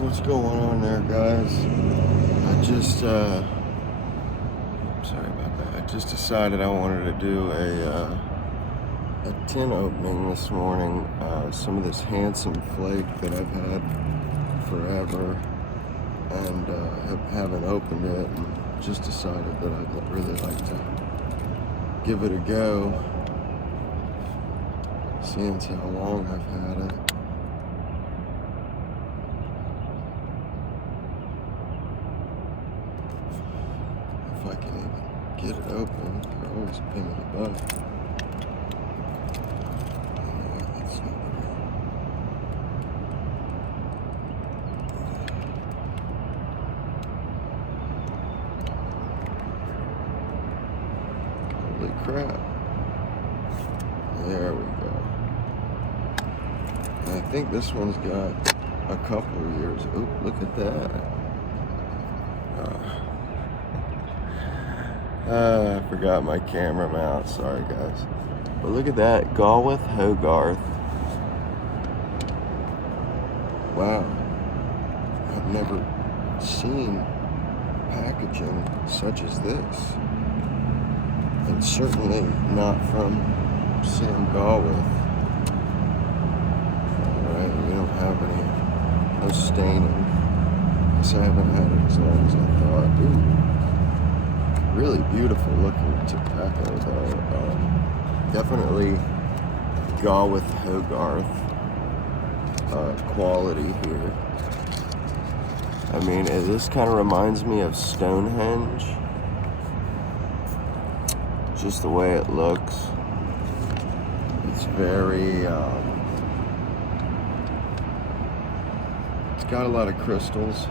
What's going on there, guys? I just, sorry about that. I just decided I wanted to do a tin opening this morning. Some of this Hansom flake that I've had forever, and haven't opened it, and just decided that I'd really like to give it a go, seeing as how long I've had it. If I can even get it open, they're always a pain in the butt. That's not right. Holy crap. There we go. And I think this one's got a couple of years. Oh, look at that. I forgot my camera mount. Sorry, guys. But look at that. Gawith Hogarth. Wow. I've never seen packaging such as this. And certainly not from Sam Gawith. Alright, we don't have any. No staining. Guess I haven't had it as long as I thought. Ooh. Really beautiful looking tobacco though. Definitely Gawith Hogarth quality here. I mean, this kind of reminds me of Stonehenge. Just the way it looks. It's very, it's got a lot of crystals.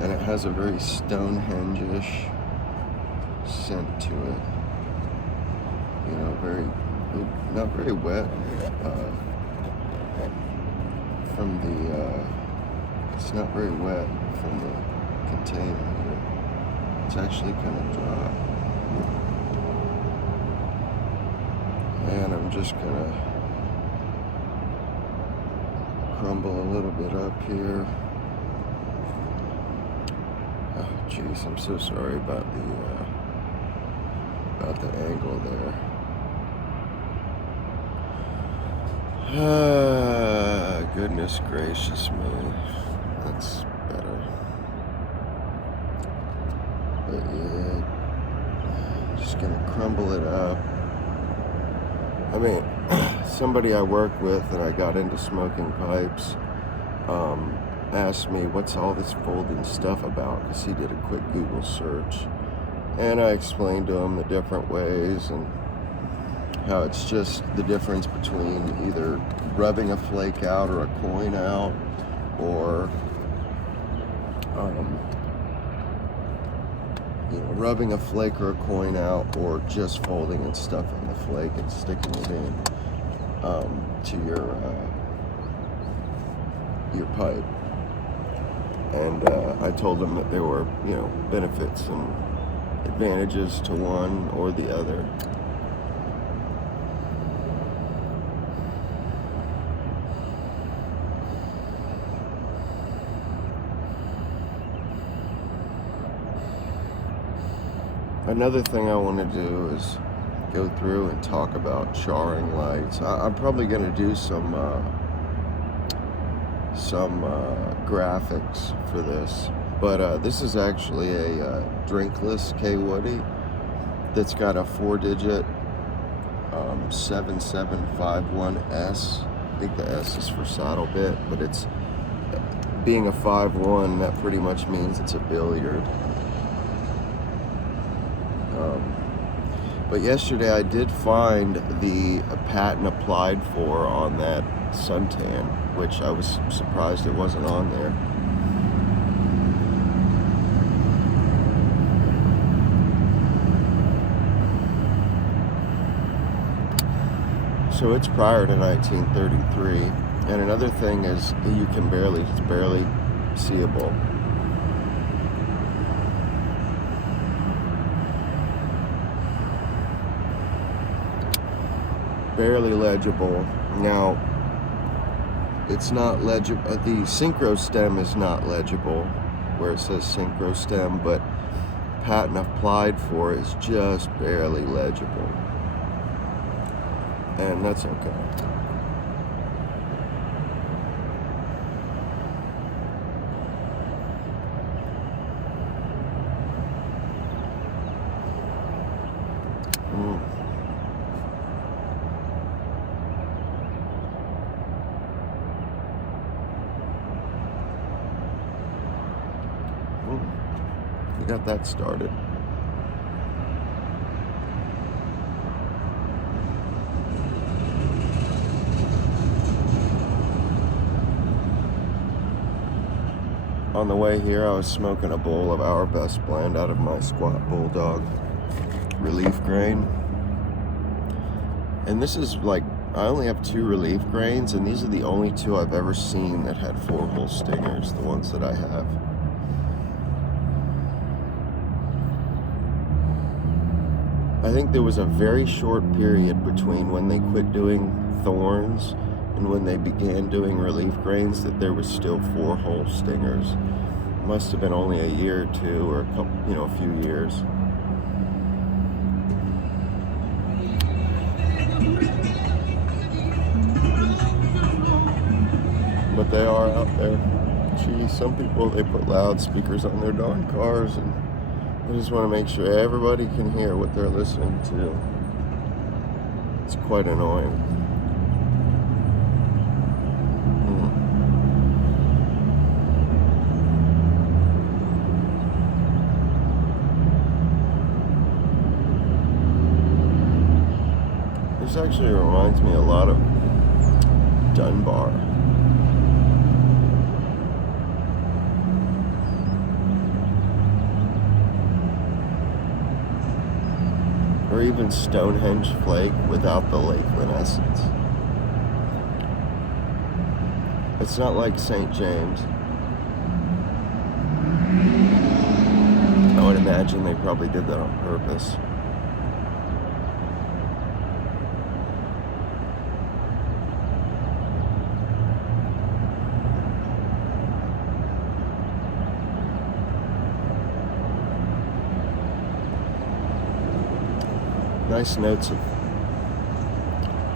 And it has a very Stonehenge-ish scent to it. You know, not very wet. It's not very wet from the container here. It's actually kind of dry. And I'm just gonna crumble a little bit up here. Oh, jeez, I'm so sorry about the angle there. Goodness gracious me. That's better. But yeah, just gonna crumble it up. I mean, somebody I work with and I got into smoking pipes, asked me what's all this folding stuff about, because he did a quick Google search, and I explained to him the different ways and how it's just the difference between either rubbing a flake out or a coin out, or rubbing a flake or a coin out, or just folding and stuffing the flake and sticking it in to your pipe. And I told them that there were, benefits and advantages to one or the other. Another thing I want to do is go through and talk about charring lights. I'm probably going to do some graphics for this, but this is actually a drinkless K-Woody that's got a 4-digit 7751S. I think the S is for saddle bit, but it's being a 5-1, that pretty much means it's a billiard. But yesterday I did find the patent applied for on that suntan, which I was surprised it wasn't on there. So it's prior to 1933. And another thing is it's barely seeable. Barely legible. Now, it's not legible. The synchro stem is not legible where it says synchro stem, but patent applied for is just barely legible, and that's okay. We got that started. On the way here, I was smoking a bowl of our best blend out of my Squat Bulldog relief grain. And this is like, I only have 2 relief grains, and these are the only 2 I've ever seen that had 4-hole stingers, the ones that I have. I think there was a very short period between when they quit doing thorns and when they began doing relief grains that there was still 4-hole stingers. Must have been only a year or 2 or a couple, a few years. But they are out there. Geez, some people, they put loudspeakers on their darn cars, and I just want to make sure everybody can hear what they're listening to. It's quite annoying. This actually reminds me a lot of Dunbar. Or even Stonehenge flake without the Lakeland essence. It's not like St. James. I would imagine they probably did that on purpose. Nice notes of,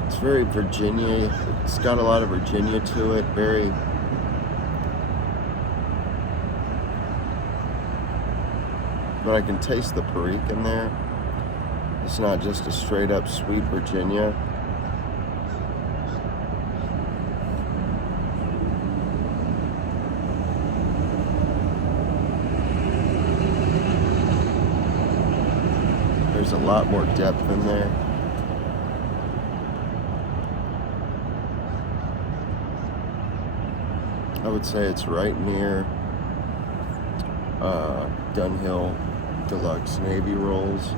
it's very Virginia, it's got a lot of Virginia to it, very, but I can taste the perique in there. It's not just a straight up sweet Virginia. There's a lot more depth in there. I would say it's right near Dunhill Deluxe Navy Rolls.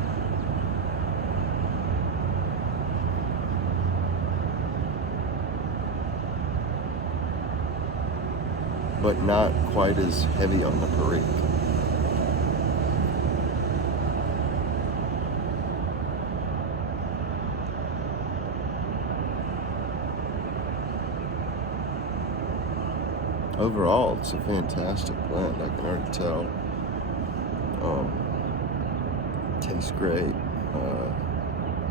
But not quite as heavy on the perique. Overall, it's a fantastic blend. I can already tell. Tastes great,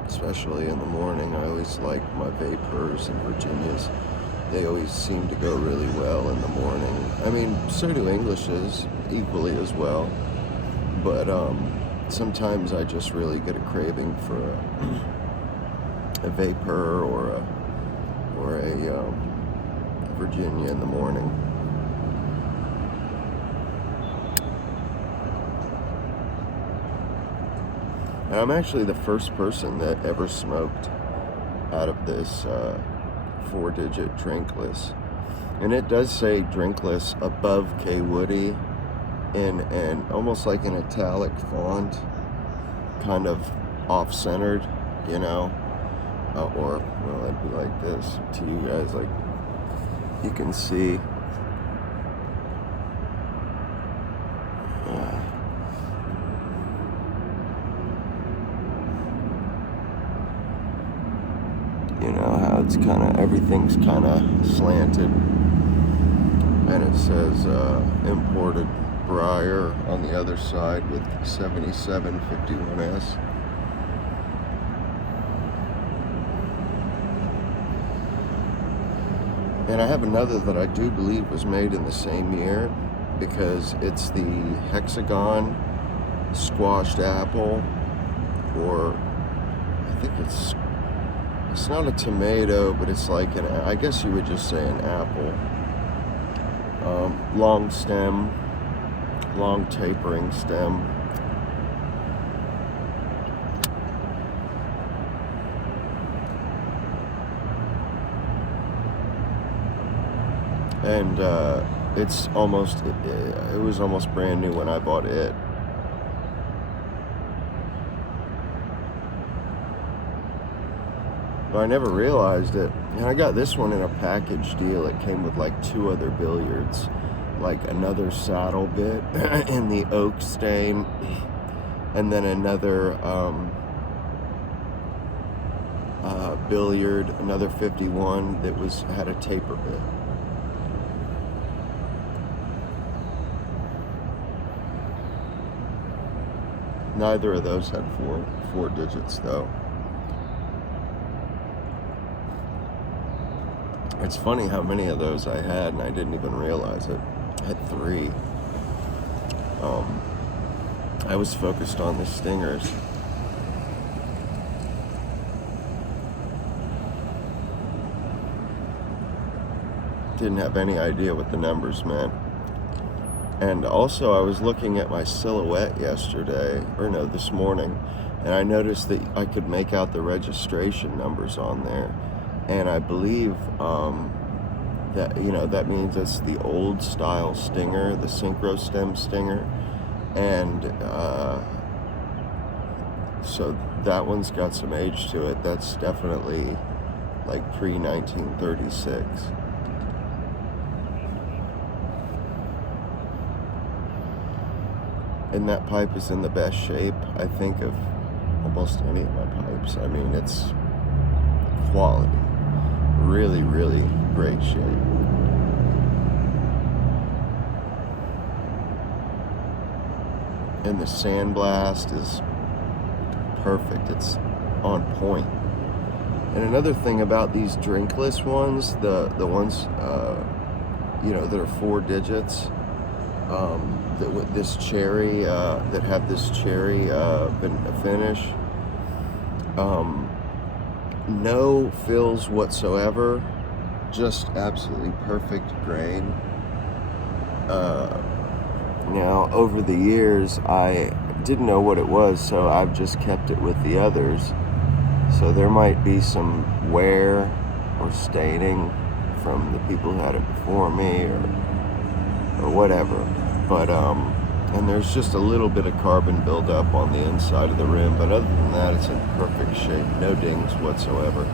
especially in the morning. I always like my Vapors and Virginias. They always seem to go really well in the morning. I mean, so do Englishes equally as well. But sometimes I just really get a craving for a Vapor or a Virginia in the morning. And I'm actually the first person that ever smoked out of this 4-digit drinkless. And it does say drinkless above K. Woody in an almost like an italic font, kind of off-centered, or, well, it'd be like this to you guys, like, you can see. How it's everything's kind of slanted. and it says imported briar on the other side with 7751S. And I have another that I do believe was made in the same year, because it's the hexagon squashed apple, or I think it's not a tomato, but it's like I guess you would just say an apple. Long stem, long tapering stem. And it's almost, it was almost brand new when I bought it. But I never realized it. And I got this one in a package deal. It came with like 2 other billiards, like another saddle bit in the oak stain, and then another billiard, another 51 that had a taper bit. Neither of those had four digits though. It's funny how many of those I had and I didn't even realize it. I had 3. I was focused on the stingers. Didn't have any idea what the numbers meant. And also, I was looking at my silhouette this morning, and I noticed that I could make out the registration numbers on there. And I believe that means it's the old style stinger, the synchro stem stinger. And so that one's got some age to it. That's definitely like pre-1936. And that pipe is in the best shape, I think, of almost any of my pipes. I mean, it's quality. Really, really great shape. And the sandblast is perfect. It's on point. And another thing about these drinkless ones, the ones that are 4 digits, that with this cherry, that have this cherry finish, no fills whatsoever, just absolutely perfect grain. Now, over the years, I didn't know what it was, so I've just kept it with the others. So there might be some wear or staining from the people who had it before me, or whatever. But and there's just a little bit of carbon buildup on the inside of the rim, but other than that, it's in perfect shape. No dings whatsoever.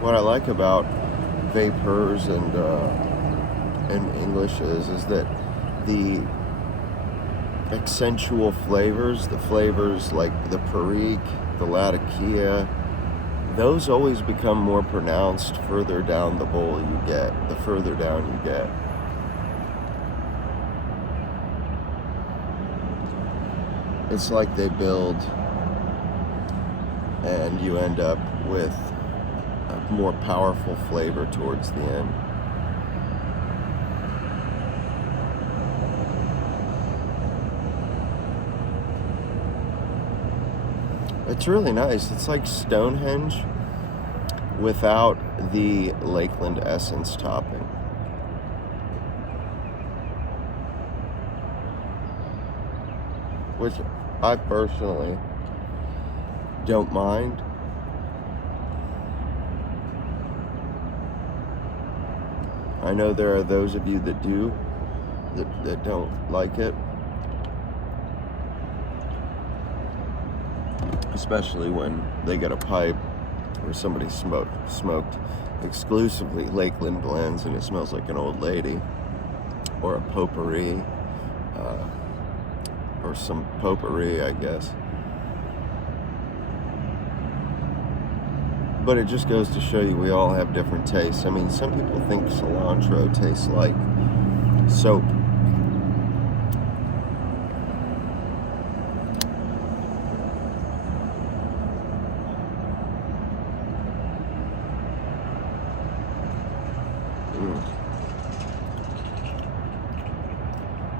What I like about vapors and English is that the accentual flavors, the flavors like the Perique, the Latakia, those always become more pronounced further down the bowl you get, the further down you get. It's like they build and you end up with a more powerful flavor towards the end. It's really nice. It's like Stonehenge without the Lakeland Essence topping. Which I personally don't mind. I know there are those of you that do, that don't like it. Especially when they get a pipe where somebody smoked exclusively Lakeland blends and it smells like an old lady, or a potpourri, or some potpourri, I guess. But it just goes to show you we all have different tastes. I mean, some people think cilantro tastes like soap.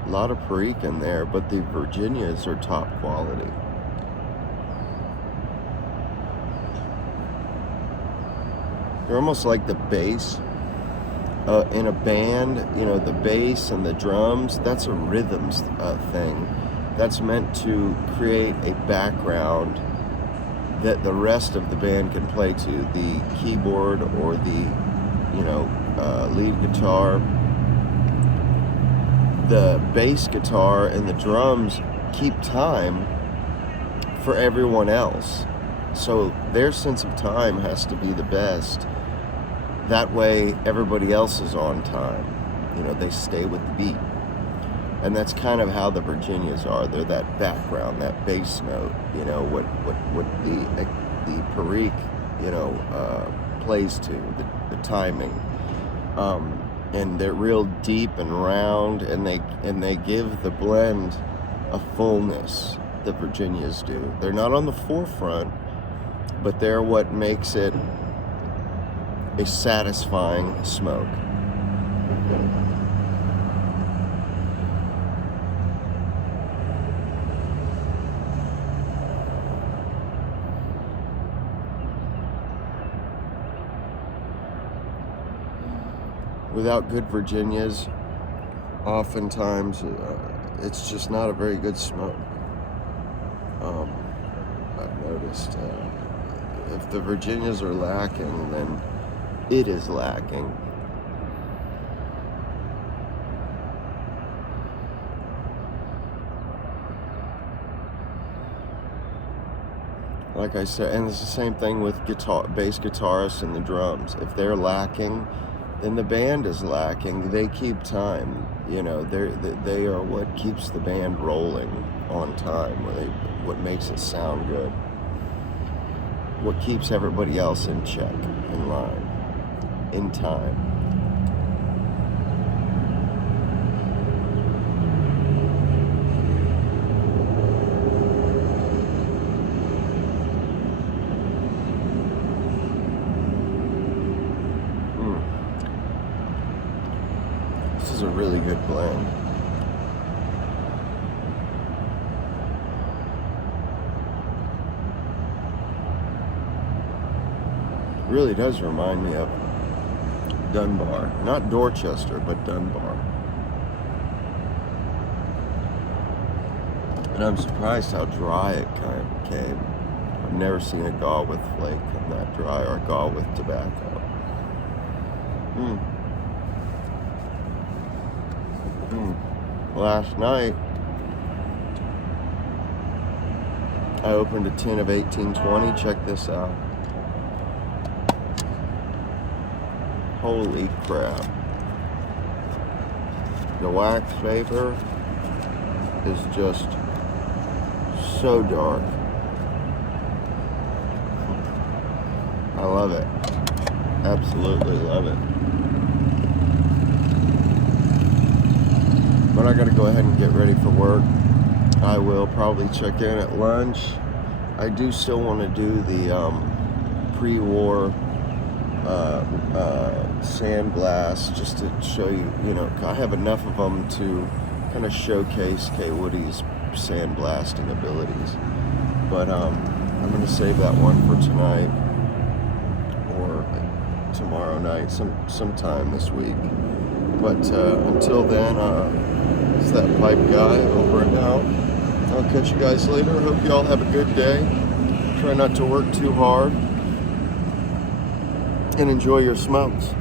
A lot of Perique in there, but the Virginias are top quality. They're almost like the bass in a band. You know, the bass and the drums, that's a rhythms thing. That's meant to create a background that the rest of the band can play to. The keyboard or the, lead guitar, the bass guitar and the drums keep time for everyone else. So their sense of time has to be the best. That way everybody else is on time. They stay with the beat. And that's kind of how the Virginias are. They're that background, that bass note, what the Perique, plays to, the timing. And they're real deep and round, and they give the blend a fullness. The Virginias do. They're not on the forefront, but they're what makes it a satisfying smoke. Without good Virginias, oftentimes it's just not a very good smoke. I've noticed if the Virginias are lacking, then it is lacking. Like I said, and it's the same thing with bass guitarists and the drums. If they're lacking, then the band is lacking. They keep time. They are what keeps the band rolling on time. What makes it sound good. What keeps everybody else in check, in line, in time. This is a really good blend. It really does remind me of Dunbar. Not Dorchester, but Dunbar. And I'm surprised how dry it kind of came. I've never seen a Gawith flake come that dry, or Gawith tobacco. Last night, I opened a tin of 1820. Check this out. Holy crap. The wax vapor is just so dark. I love it. Absolutely love it. But I gotta go ahead and get ready for work. I will probably check in at lunch. I do still want to do the pre-war sandblast, just to show you, I have enough of them to kind of showcase K. Woody's sandblasting abilities. But I'm going to save that one for tonight or tomorrow night, sometime this week. But until then, it's that pipe guy, over and out. I'll catch you guys later. Hope you all have a good day. Try not to work too hard. And enjoy your smokes.